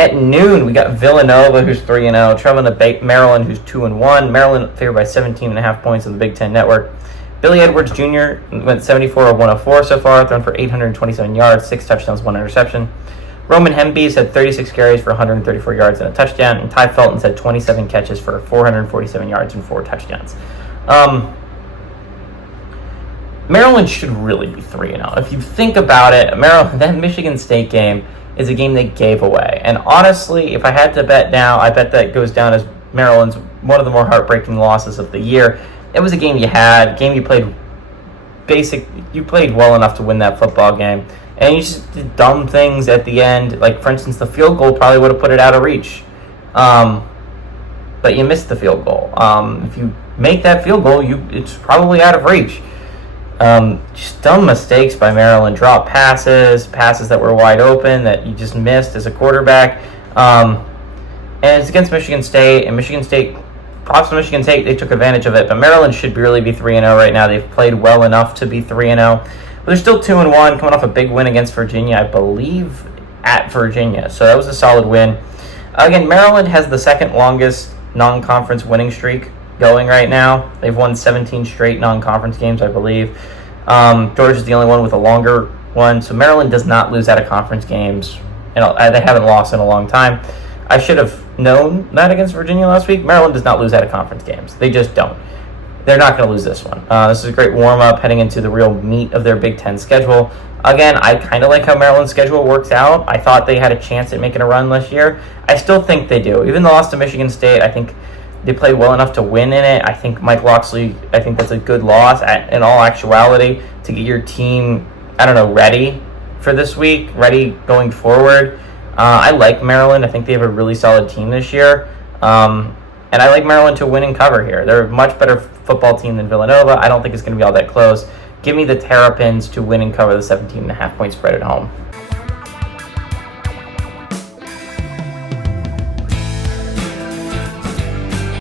At noon, we got Villanova, who's 3-0, traveling to Maryland, who's 2-1. Maryland favored by 17.5 points on the Big Ten Network. Billy Edwards Jr. went 74 of 104 so far, thrown for 827 yards, 6 touchdowns, 1 interception. Roman Hembees had 36 carries for 134 yards and a touchdown, and Ty Felton had 27 catches for 447 yards and 4 touchdowns. Maryland should really be 3-0. If you think about it, that Michigan State game is a game they gave away. And honestly, if I had to bet now, I bet that goes down as Maryland's one of the more heartbreaking losses of the year. It was a game you played you played well enough to win that football game. And you just did dumb things at the end. Like, for instance, the field goal probably would have put it out of reach. But you missed the field goal. If you make that field goal, it's probably out of reach. Just dumb mistakes by Maryland. Drop passes that were wide open that you just missed as a quarterback. And it's against Michigan State, and props to Michigan State, they took advantage of it. But Maryland should really be 3-0 right now. They've played well enough to be 3-0. But they're still 2-1, coming off a big win against Virginia, I believe, at Virginia. So that was a solid win. Again, Maryland has the second longest non-conference winning streak going right now. They've won 17 straight non-conference games, I believe. Georgia's the only one with a longer one. So Maryland does not lose out of conference games. They haven't lost in a long time. I should have known that against Virginia last week. Maryland does not lose out of conference games. They just don't. They're not going to lose this one. This is a great warm-up heading into the real meat of their Big Ten schedule. Again, I kind of like how Maryland's schedule works out. I thought they had a chance at making a run this year. I still think they do. Even the loss to Michigan State, I think they played well enough to win in it. I think Mike Locksley, that's a good loss in all actuality to get your team, ready for this week, ready going forward. I like Maryland. I think they have a really solid team this year. And I like Maryland to win and cover here. They're a much better football team than Villanova. I don't think it's going to be all that close. Give me the Terrapins to win and cover the 17.5 point spread at home.